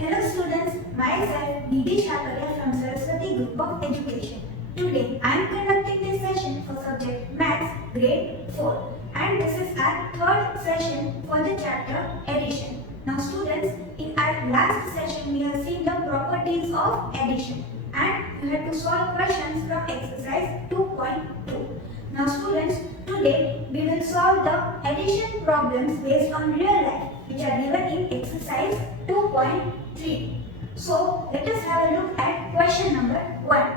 Hello students, myself Nidhi Shakaria from Saraswati Group of Education. Today I am conducting this session for subject Maths grade 4 and this is our third session for the chapter Addition. Now students, in our last session we have seen the properties of addition and you had to solve questions from exercise 2.2. Now students, today we will solve the addition problems based on real life which are given in exercise 2.3. So let us have a look at question number 1.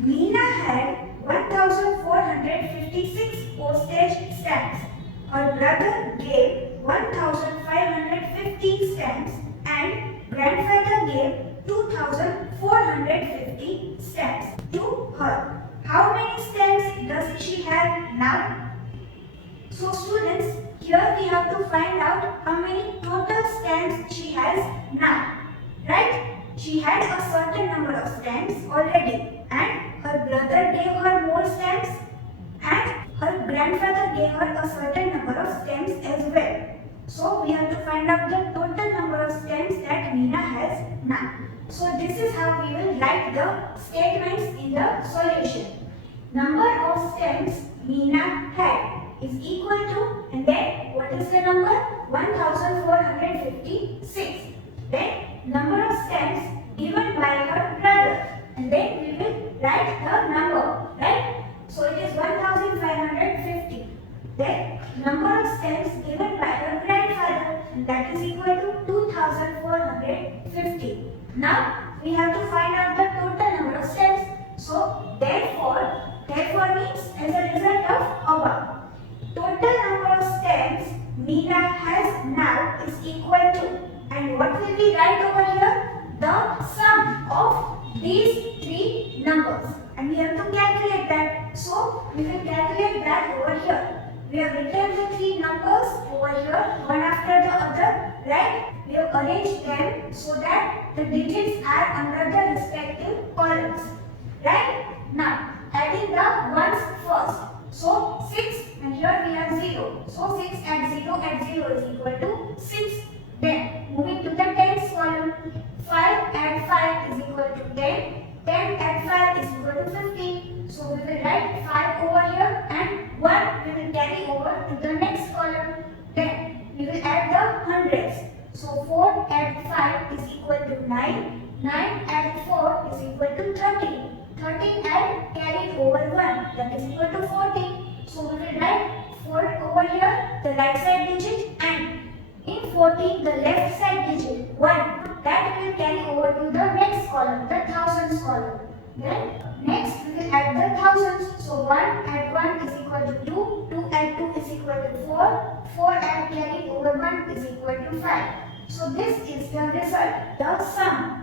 Meena had 1456 postage stamps. Her brother gave 1550 stamps and grandfather gave 2450 stamps to her. How many stamps does she have now? So students, here we have to find out how many total stamps she has now. Right? She had a certain number of stamps already and her brother gave her more stamps and her grandfather gave her a certain number of stamps as well. So we have to find out the total number of stamps that Meena has now. So this is how we will write the statements in the solution. Number of stamps Meena had is equal to, and then what is the number? 1456. Then number of stamps given by her brother, and then we will write the number, right? So it is 1550. Then number of stamps given by her grandfather, and that is equal to 2450. Now we have to find out the total number of stamps. So therefore means as a result of above. Total number of stamps Meena has now is equal to, and what will we write over here? The sum of these three numbers, and we have to calculate that. So we will calculate that over here. We have written the three numbers over here, one after the other, right? We have arranged them so that the digits are under the respective columns, right? Now adding the ones first. So 6 and here we have 0. So 6 add 0 is equal to 6. Then moving to the tens column. 5 add 5 is equal to 10. 10 add 5 is equal to 15. So we will write 5 over here and 1 we will carry over to the next column. Then we will add the hundreds. So 4 add 5 is equal to 9. 9 add 4 is equal to 13. 13 add carried over 1, that is equal to 14. So we will write 4 over here, the right side digit, and in 14 the left side digit 1. That will carry over to the next column, the thousands column. Then next we will add the thousands. So 1 add 1 is equal to 2, 2 add 2 is equal to 4, 4 add carried over 1 is equal to 5. So this is the result, the sum.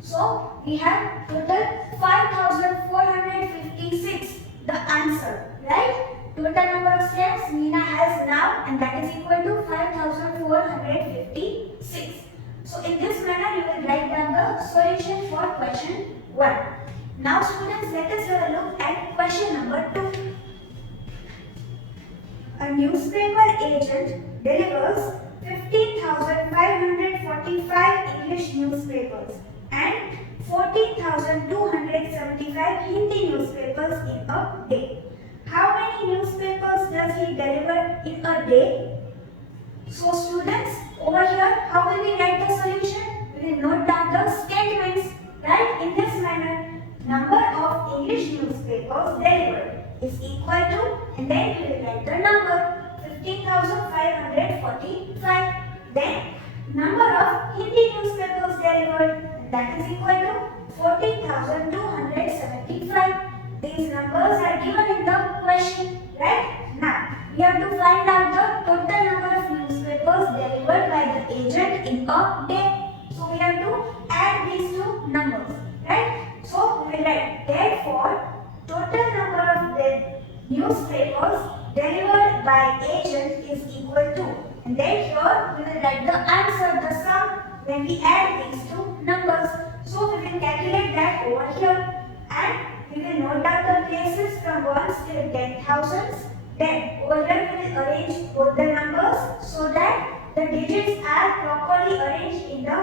So we have total 5456, the answer, right? Total number of stamps Meena has now, and that is equal to 5456. So in this manner you will write down the solution for question 1. Now students, let us have a look at question number 2. A newspaper agent delivers 15,545 English newspapers and 14,275 Hindi newspapers in a day. How many newspapers does he deliver in a day? So students, over here, how will we write the solution? We will note down the statements, right? In this manner, number of English newspapers delivered is equal to, and then we will write the number 15,545. Then number of Hindi newspapers delivered, that is equal to 14,275. These numbers are given in the question, right? Now we have to find out the total number of newspapers delivered by the agent in a day. So we have to add these two numbers, right? So we will write, therefore total number of the newspapers delivered by agent is equal to, and then here we will write the answer, the sum, when we add these two numbers. So we will calculate that over here and we will note down the places from 1s till 10,000s. Then over here we will arrange both the numbers so that the digits are properly arranged in the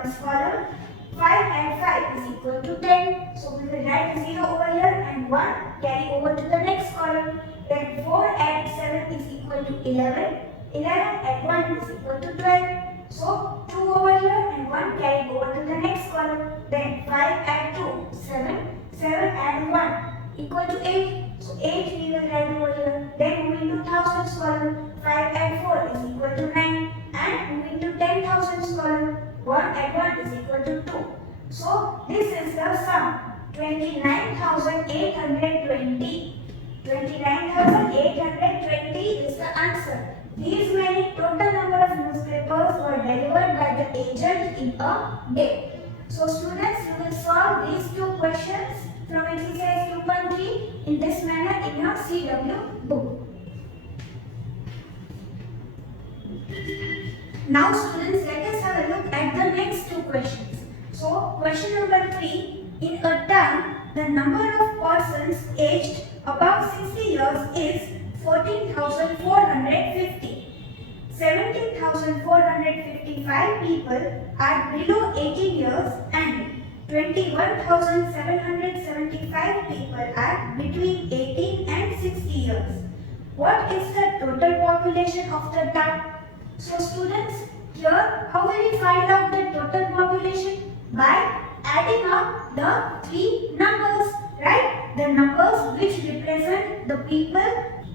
ones column. 5 and 5 is equal to 10. So we will write 0 over here and 1 carry over to the next column. Then 4 and 7 is equal to 11. 11 and 1 is equal to 12. So 2 over here and 1 carry over to the next column. Then 5 and 2, 7. 7 and 1 equal to 8. So 8 we will write over here. Then moving to thousands column. 5 and 4 is equal to 9. And moving to 10,000s column. 1 and 1 is equal to 2. So this is the sum. 29,820. 29,820 is the answer. These many total number of newspapers were delivered by the agent in a day. So students, you will solve these two questions from exercise 2.3 in this manner in your CW book. Now students, let us have a look at the next two questions. So question number 3, in a town, the number of persons aged above 60 years is 14,450. 17,455 people are below 18 years and 21,775 people are between 18 and 60 years. What is the total population of the town? So students, here how will we find out the total population? By adding up the three numbers, right? The numbers which represent the people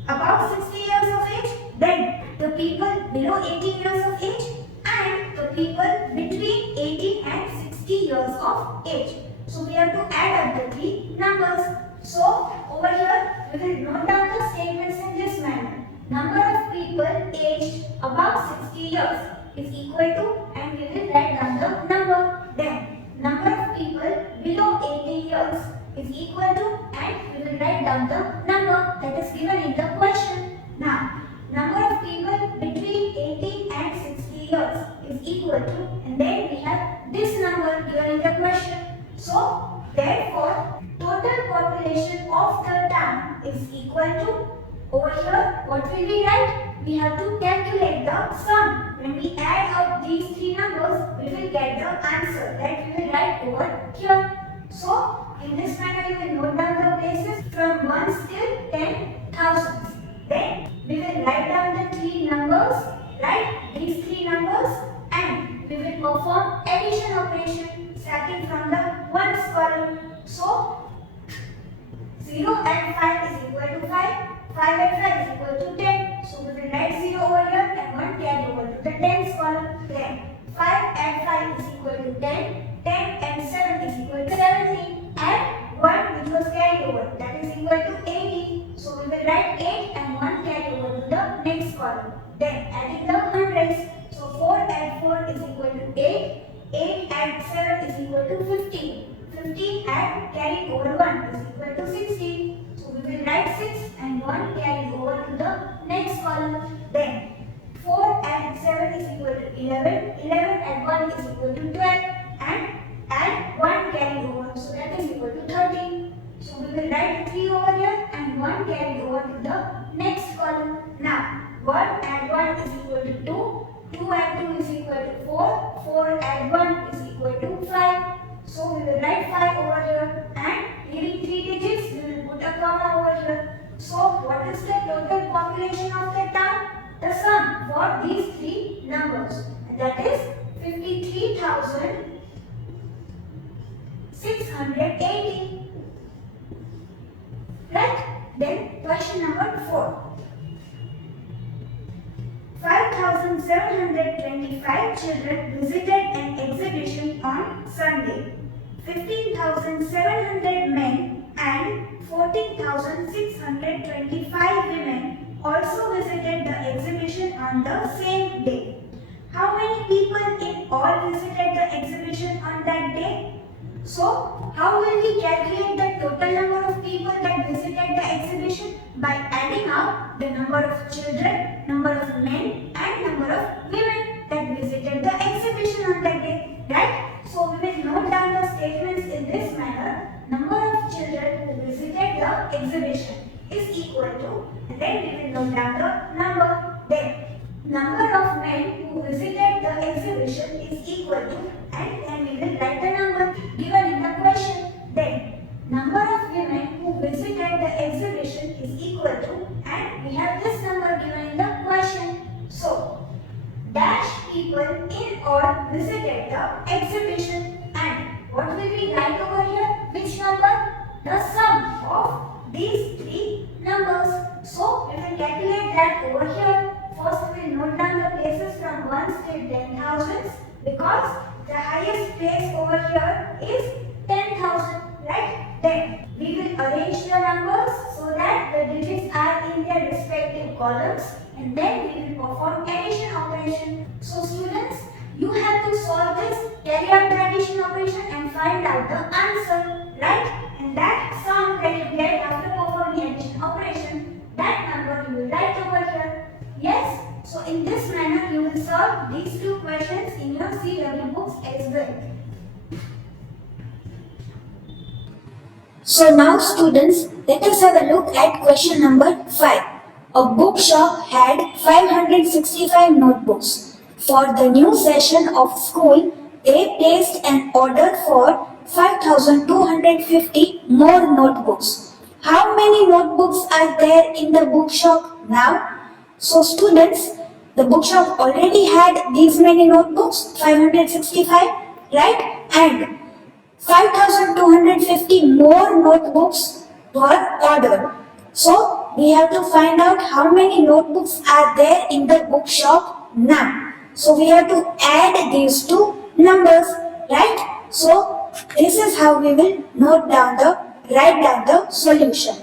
above 60 years of age, then the people below 18 years of age, and the people between 18 and 60 years of age. So we have to add up the three numbers. So over here we will note down the statements in this manner. Number of people aged above 60 years is equal to, and we will write down the number. Then number of people below 18 years is equal to, and we will write down the number that is given in the question. Now number of people between 18 and 60 years is equal to, and then we have this number given in the question. So therefore total population of the town is equal to, over here what will we write? We have to calculate the sum. When we add up these three numbers, we will get the answer that we will write over here. So in this manner you will note down the places from 1 till 10,000. Then we will write down the three numbers, right? These three numbers, and we will perform addition operation starting from the ones column. So 0 and 5 is equal to 5. 5 and 5 is equal to 10. So we will write 0 over here and 1 carry over to the tens column. Then 5 and 5 is equal to 10. 10 and 7 is equal to 17. And 1 which was carried over, that is equal to 18. So we will write 8 and 1 carry over to the next column. Then adding the hundreds. So 4 and 4 is equal to 8. 8 and 7 is equal to 15. 15 and carried over 1 is equal to 16. So we will write 6 and 1 carry over to the next column. Then 4 and 7 is equal to 11. 11 and 1 is equal to 12. And add 1 carry over. So that is equal to 13. So we will write 3 over here and 1 carry over to the next column. Now 1 and 1 is equal to 2. 2 and 2 is equal to 4. 4 and 1 is equal to 5. So we will write 5 over here, and leaving 3 digits we will put a comma over here. So what is the total population of the town? The sum for these three numbers, and that is 53,680. Right? Then question number 4. 5,725 children visited an exhibition on Sunday. 15,700 men and 14,625 women also visited the exhibition on the same day. How many people in all visited the exhibition on that day? So, how will we calculate the total number of people that visited the exhibition? By adding up the number of children, number of men and number of women that visited the exhibition on that day, right? So, we will note down the statements in this manner. Number of children who visited the exhibition is equal to, then we will note down the number. Then number of men who visited the exhibition is equal to, and then we will write the number given in the question. Then number of women who visited the exhibition is equal to, and we have this number given in the question. So dash people in or visited the exhibition, and what will we write over here? Which number? The sum of these three numbers. So we will calculate that over here. First we will note down the places from 1s till 10,000 because the highest place over here is 10,000, right? Then we will arrange the numbers so that the digits are in their respective columns, and then we will perform addition operation. So students, you have to solve this, carry out the addition operation and find out the answer, right? And that sum that you get after performing addition operation, that number you will write over here. Yes? So in this manner you will solve these two questions in your CW books as well. So now students, let us have a look at question number 5. A bookshop had 565 notebooks. For the new session of school, they placed an order for 5,250 more notebooks. How many notebooks are there in the bookshop now? So students, the bookshop already had these many notebooks, 565, right? And 5,250 more notebooks were ordered. So we have to find out how many notebooks are there in the bookshop now. So we have to add these two numbers, right? So this is how we will write down the solution.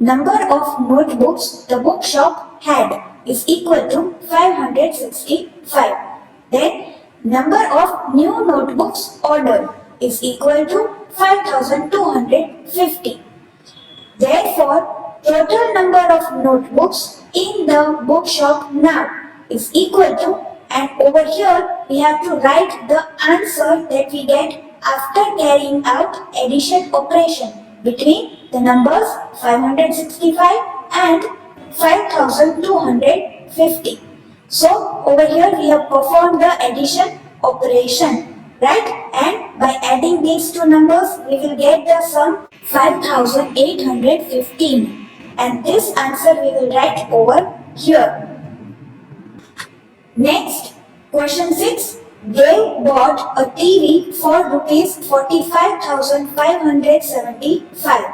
Number of notebooks the bookshop had is equal to 565. Then number of new notebooks ordered is equal to 5,250. Therefore, total number of notebooks in the bookshop now is equal to, and over here we have to write the answer that we get after carrying out addition operation between the numbers 565 and 5,250. So over here we have performed the addition operation, right? And by adding these two numbers we will get the sum 5,815, and this answer we will write over here. Next, question 6. They bought a TV for rupees 45,575.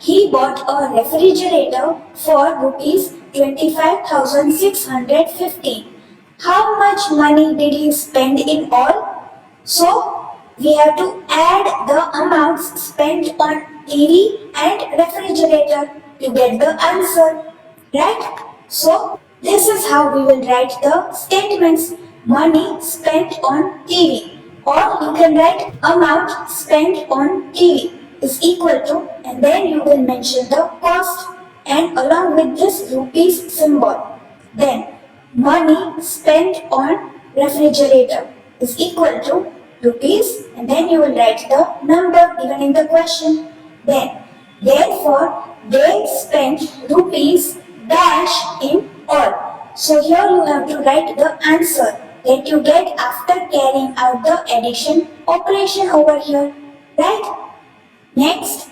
He bought a refrigerator for rupees 25,650. How much money did he spend in all? So we have to add the amounts spent on TV and refrigerator to get the answer, right? So this is how we will write the statements. Money spent on TV, or you can write amount spent on TV is equal to, and then you will mention the cost and along with this rupees symbol. Then money spent on refrigerator is equal to rupees, and then you will write the number given in the question. Then therefore they spent rupees dash in all. So here you have to write the answer that you get after carrying out the addition operation over here, right? Next,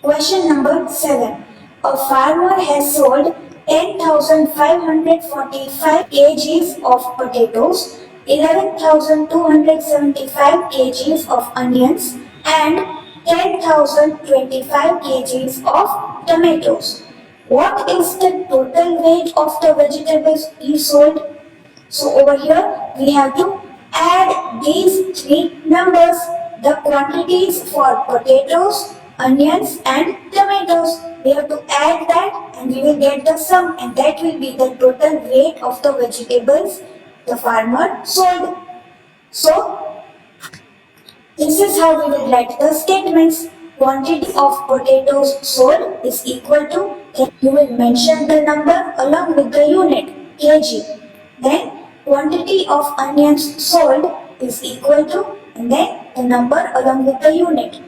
question number 7. A farmer has sold 10,545 kgs of potatoes, 11,275 kgs of onions, and 10,025 kgs of tomatoes. What is the total weight of the vegetables he sold? So over here we have to add these three numbers, the quantities for potatoes, onions and tomatoes. We have to add that and we will get the sum, and that will be the total weight of the vegetables the farmer sold. So this is how we will write the statements. Quantity of potatoes sold is equal to, you will mention the number along with the unit, kg. Then quantity of onions sold is equal to, and then the number along with the unit.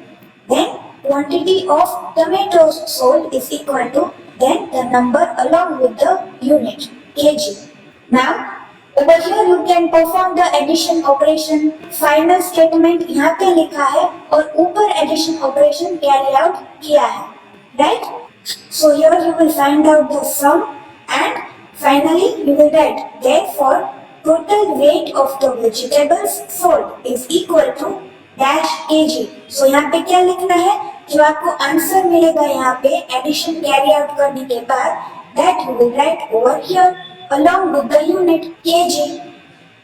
Then quantity of tomatoes sold is equal to, then the number along with the unit, kg. Now Over here you can perform the addition operation. Final statement यहाँ पे लिखा है और ऊपर addition operation carry out किया है, right? So here you will find out the sum and finally you will write therefore total weight of the vegetables sold is equal to dash kg. So यहाँ पे क्या लिखना है, जो आपको answer मिलेगा यहाँ पे एडिशन कैरी आउट करने के बाद, that you will write over here along with the unit kg.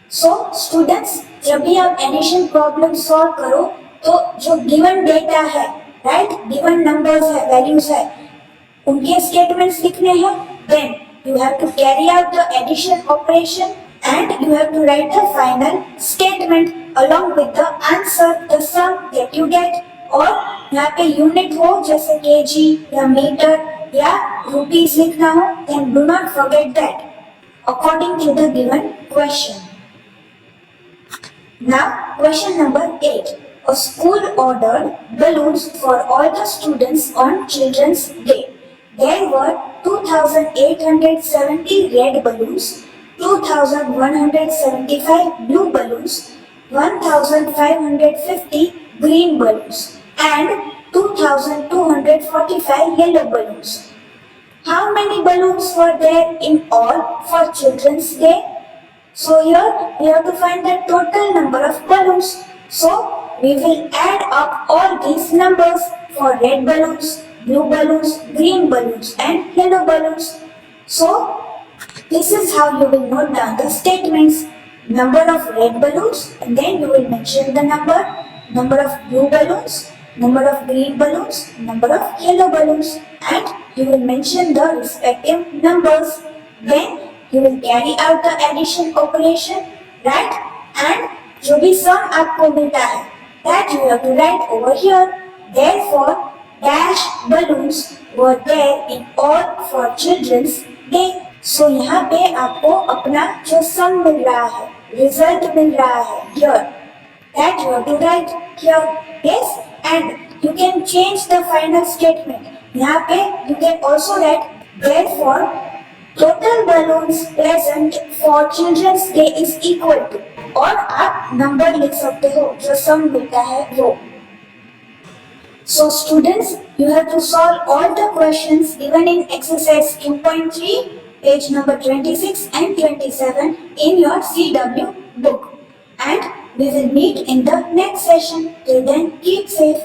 So students, जब भी आप एडिशन प्रॉब्लम सॉल्व करो तो जो गिवन डेटा है, राइट, गिवन नंबर्स है, वैल्यूज है, उनके स्टेटमेंट्स लिखने हैं. Then you have to carry out the addition operation and you have to write the final statement along with the answer, the sum that you get. और यहाँ पे unit हो जैसे kg या मीटर या रुपीस लिखना हो, then do not forget that according to the given question. Now question number 8. A school ordered balloons for all the students on Children's Day. There were 2,870 red balloons, 2,175 blue balloons, 1,550 green balloons and 2,245 yellow balloons. How many balloons were there in all for Children's Day? So here we have to find the total number of balloons. So we will add up all these numbers for red balloons, blue balloons, green balloons and yellow balloons. So this is how you will note down the statements. Number of red balloons, and then you will mention the number of blue balloons, number of green balloons, number of yellow balloons, and you will mention the respective numbers. Then you will carry out the addition operation, right? And जो भी sum आपको मिलता है, that you have to write over here. Therefore dash balloons were there in all for Children's Day. So यहाँ पे आपको अपना जो sum मिल रहा है, result मिल रहा है here, that you have to write here. Yes, and you can change the final statement. यहाँ पे you can also write therefore total balloons present for Children's Day is equal to, और आप number लिख सकते हो जो sum मिलता है वो. So students, you have to solve all the questions given in exercise 2.3, page number 26 and 27 in your CW book. And we will meet in the next session. Till then, keep safe.